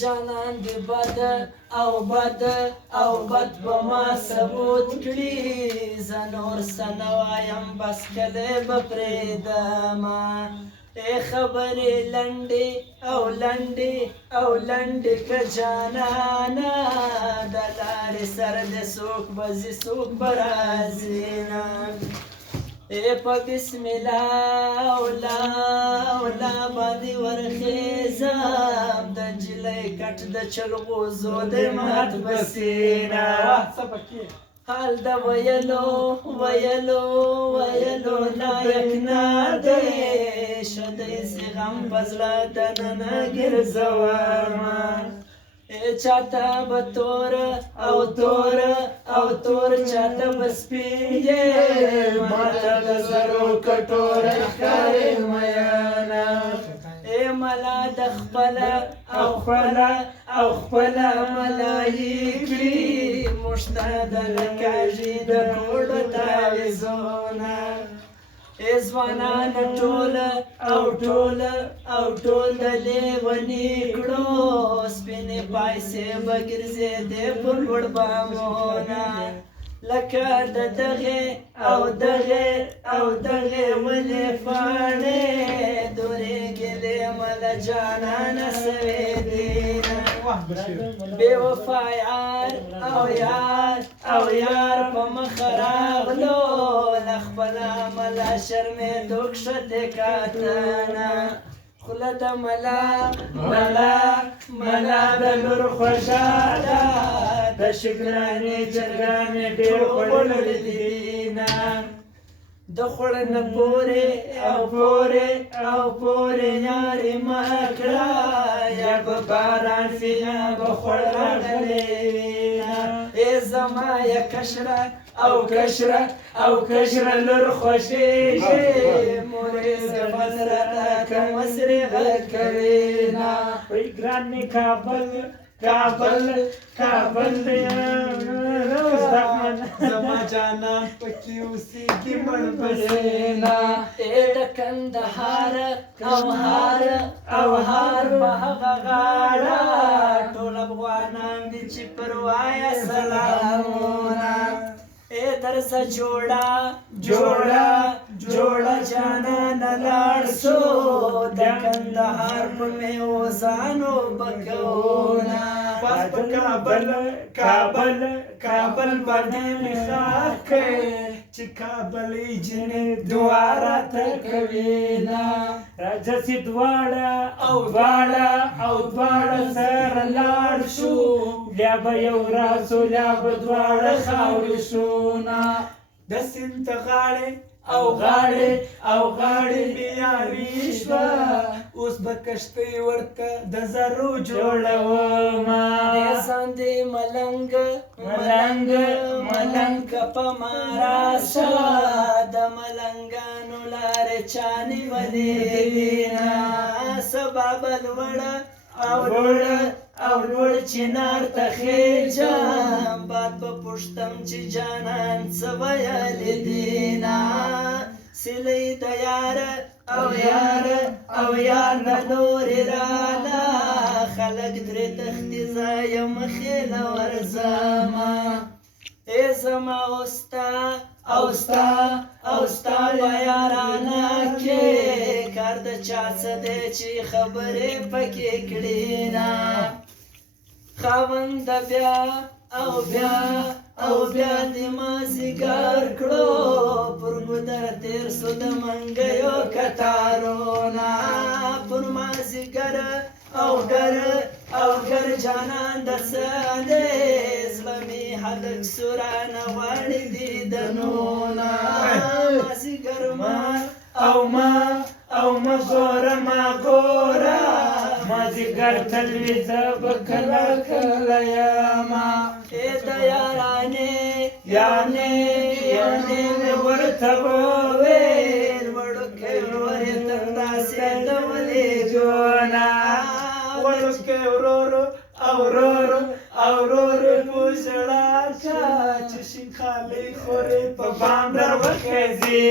جانان دی بد او بد به ما ثبوت کړي زه نور څه نه وایم بس کلی به پرېږدمه خبرې لنډې که جانانه د لارې سر د څوک به ځي څوک به راځي نه په بسم الله اولا باندې ورخیزم د نجلۍ کټ د چلغوزو د مات بسینا حال د ویلو لایق نه دی شدی سی غم په زړه دننه ګرځومه چاته به تور چاته به سپین ماته د زرو کټوره ښکارې میانه ملا د خپله ملایي کړي موږ ته د لکاږي د کوډو تعویضونه ځوانان ټول د لیوني کړو سپینې پایسې به ګرځېدې پر لوړ بامونه لکه د دغې ولې پاڼې دورې ګلې مله جانانه سوې دینه بې وفا او یار په مخه راغلو له خپله مله شرمېدو کښتې کاتنه خوله د ملا د لور خوشاله د شګرانې چرګانې ډېر خوړلي دینه د خوړنه پورې یارې مه کړه یا به باران وي یا به خوړ راغلی وینه زما یا کشره لور خوښېږي مورې صفت راته کمه سرې غږ کوینه وی ګران مې کابل دی زما جانان پکې اوسېږي مړ بسینا د کندهار او هار په هغه غاړه ټول افغانان دي چې پر وایه سلامونه درسه جوړه جانانه لاړ سو د کندهار په میوزانو بکونه بس په کابل باندې مې خاک کړی چې کابلي جنې دعا راته کوینه راځي دواړه سره لاړ شو بیا به یو راسو بیا به دواړه خاورې شونه د سیند ته غاړې بیارې شوه اوس به کښتۍ ورته د زرو جوړومه ځان دې ملنګ په ما راشه د ملنګانو لارې چا نیولې دینه سبا به لوړه او لوړ چنار ته خېژم باد به پوښتم چې جانان څه ویلې دینه سیلۍ د او یار نه نورې راله خلک ترې تښتي زه یم خېله ورځمه زما او ستا په یارانه کې کار د چا څه دی چې خبرې پکې کړي نه خاوند بیا دې مازدیګر کړو پر ګودر تېر سو د منګیو کتارونه پر مازدیګر او ګر جانان د څه دی زړه مې هلک سورانه غواړي دیدنونه مازدیګر ما ګوره مازدیګر تل وي زه به کله یمه د یانې مې ورته وویل وړوکی ورور یې تر داسې ډولې جونه وړوکی ورور په ژړا شه چې شین خالۍ خورې په بام در وخېزي